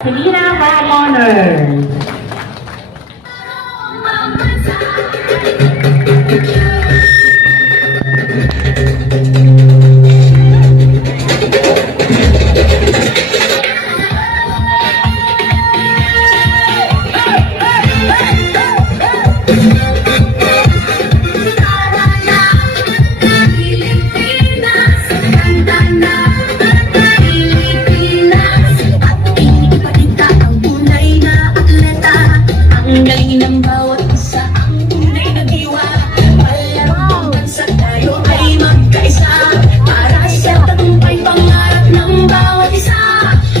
Selena Ramones. Ang galing ng bawat isa, ang tunay na diwa. Palarong bansa tayo ay magkaisa, para sa tagumpay pangarap ng bawat isa.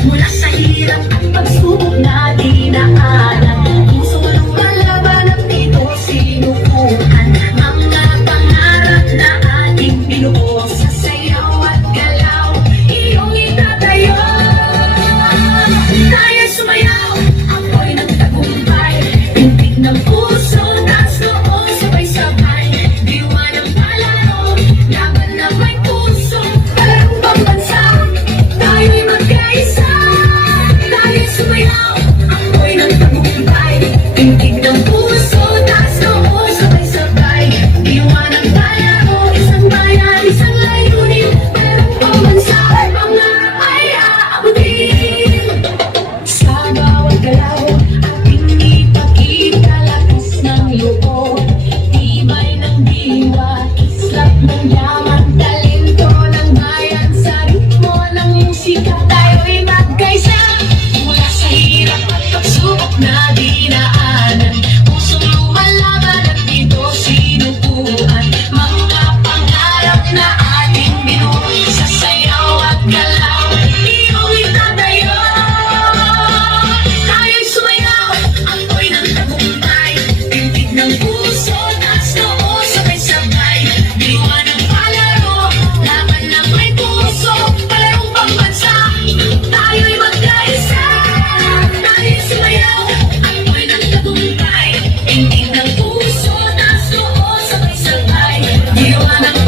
Mula sa hirap at pagsubok na dinaanan, pusong lumalaban at dito sinukuhan. Mga pangarap na ating binuo, sa sayaw at galaw iyong itatayo. Tayo'y sumayaw, ako'y nagtagumpay. Tindig ng puso, taas noo, sabay-sabay. Diwa ng palaro, laban na may puso. Palarong pambansa, tayo'y magkaisa. Tayo'y sumayaw, ako'y nagtagumpay. Tindig ng puso, taas noo, sabay-sabay. Diwa ng palaro, isang bayan, isang layunin. Palarong pambansa, pangarap ay aabutin. Sa bawat galaw, ating ipakita lakas ng loob. Tibay ng diwa, kislap ng yaman, talento ng bayan. Sa ritmo ng musika, tayo'y magkaisa. Mula sa hirap at pagsubok na dinaanan, pusong lumalaban at dito sinukuhan. Mga pangarap na ating binuo, sa sayaw at galaw iyong itatayo. Tayo'y sumayaw, ako'y ng tagumpay. Tindig ng puso, taas noo, sabay-sabay. Diwa ng palaro, laban na may puso. Palarong pambansa, tayo'y magkaisa. Tayo'y sumayaw, ako'y ng tagumpay. Tindig ng puso, taas noo, sabay-sabay. Diwa ng